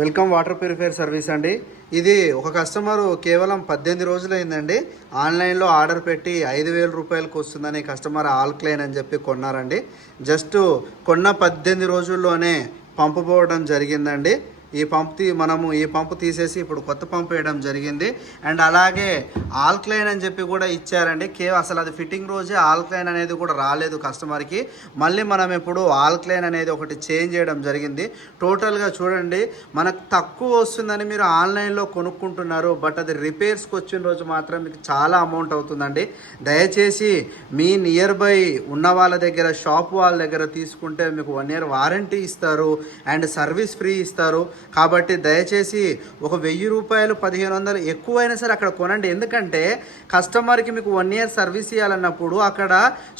Welcome water purifier service అండి. ఇది ఒక కస్టమరు కేవలం 18 రోజులైందండి ఆన్లైన్లో ఆర్డర్ పెట్టి 5,000 రూపాయలకు వస్తుందని కస్టమర్ ఆల్క్లైన్ అని చెప్పి కొన్నారండి. జస్ట్ కొన్న 18 రోజుల్లోనే పంపు పోవడం జరిగిందండి. ఈ పంపు తీసేసి ఇప్పుడు కొత్త పంపు వేయడం జరిగింది. అండ్ అలాగే ఆల్క్లైన్ అని చెప్పి కూడా ఇచ్చారండి. అసలు అది ఫిట్టింగ్ రోజే ఆల్క్లైన్ అనేది కూడా రాలేదు కస్టమర్కి. మళ్ళీ మనం ఇప్పుడు ఆల్క్లైన్ అనేది ఒకటి చేంజ్ చేయడం జరిగింది. టోటల్గా చూడండి, మనకు తక్కువ వస్తుందని మీరు ఆన్లైన్లో కొనుక్కుంటున్నారు, బట్ అది రిపేర్స్కి వచ్చిన రోజు మాత్రం మీకు చాలా అమౌంట్ అవుతుందండి. దయచేసి మీ నియర్ బై ఉన్న వాళ్ళ దగ్గర, షాప్ వాళ్ళ దగ్గర తీసుకుంటే మీకు 1 year వారంటీ ఇస్తారు అండ్ సర్వీస్ ఫ్రీ ఇస్తారు. కాబట్టి దయచేసి ఒక 1,000 రూపాయలు 1,500 ఎక్కువైనా సరే అక్కడ కొనండి. ఎందుకంటే కస్టమర్కి మీకు 1 year సర్వీస్ ఇవ్వాలన్నప్పుడు అక్కడ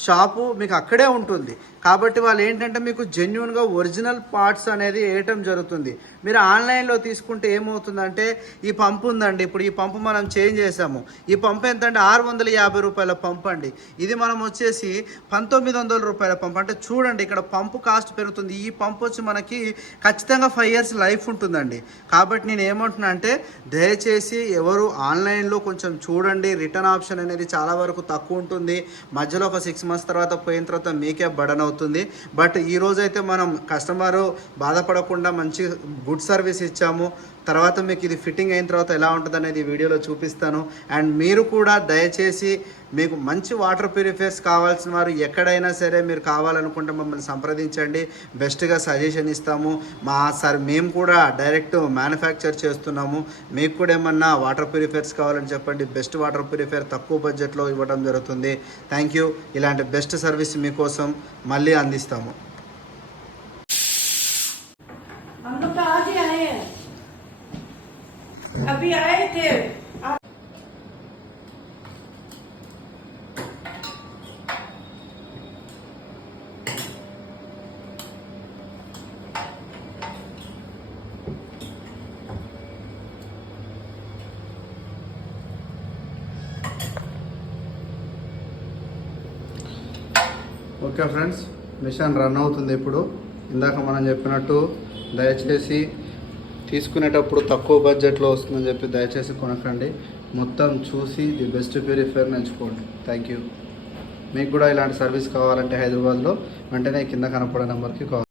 షాపు మీకు అక్కడే ఉంటుంది. కాబట్టి వాళ్ళు ఏంటంటే మీకు జెన్యున్గా ఒరిజినల్ పార్ట్స్ అనేది వేయటం జరుగుతుంది. మీరు ఆన్లైన్లో తీసుకుంటే ఏమవుతుందంటే, ఈ పంపు ఉందండి, ఇప్పుడు ఈ పంపు మనం చేంజ్ చేసాము. ఈ పంపు ఎంత అంటే 650 రూపాయల పంపు అండి. ఇది మనం వచ్చేసి 1,900 రూపాయల పంపు. అంటే చూడండి, ఇక్కడ పంపు కాస్ట్ పెరుగుతుంది. ఈ పంపు వచ్చి మనకి ఖచ్చితంగా 5 years లైఫ్ ఉంటుందండి. కాబట్టి నేను ఏమంటున్నా అంటే, దయచేసి ఎవరు ఆన్లైన్లో కొంచెం చూడండి. రిటర్న్ ఆప్షన్ అనేది చాలా వరకు తక్కువ ఉంటుంది. మధ్యలో ఒక 6 months తర్వాత పోయిన తర్వాత మీకే బడన్ అవుతుంది. బట్ ఈ రోజైతే మనం కస్టమరు బాధపడకుండా మంచి గుడ్ సర్వీస్ ఇచ్చాము. తర్వాత మీకు ఇది ఫిట్టింగ్ అయిన తర్వాత ఎలా ఉంటుంది అనేది వీడియోలో చూపిస్తాను. అండ్ మీరు కూడా దయచేసి మీకు మంచి వాటర్ ప్యూరిఫైయర్స్ కావాల్సిన వారు ఎక్కడైనా సరే మీరు కావాలనుకుంటే మమ్మల్ని సంప్రదించండి. బెస్ట్గా సజెషన్ ఇస్తాము. మేము కూడా డైరెక్ట్ మ్యానుఫ్యాక్చర్ చేస్తున్నాము. మీకు కూడా ఏమన్నా వాటర్ ప్యూరిఫైయర్స్ కావాలని చెప్పండి. బెస్ట్ వాటర్ ప్యూరిఫైయర్ తక్కువ బడ్జెట్లో ఇవ్వడం జరుగుతుంది. Thank you. ఇలాంటి బెస్ట్ సర్వీస్ మీకోసం మళ్ళీ అందిస్తాము. अभी आए थे ఓకే ఫ్రెండ్స్, మిషన్ రన్ అవుతుంది ఇప్పుడు. ఇందాక మనం చెప్పినట్టు దయచేసి తీసుకునేటప్పుడు తక్కువ బడ్జెట్లో వస్తుందని చెప్పి దయచేసి కొనకండి. మొత్తం చూసి ది బెస్ట్ ప్యూరిఫైయర్ ఎంచుకోండి. Thank you. మీకు కూడా ఇలాంటి సర్వీస్ కావాలంటే హైదరాబాద్లో వెంటనే కింద కనపడే నెంబర్కి కాల్.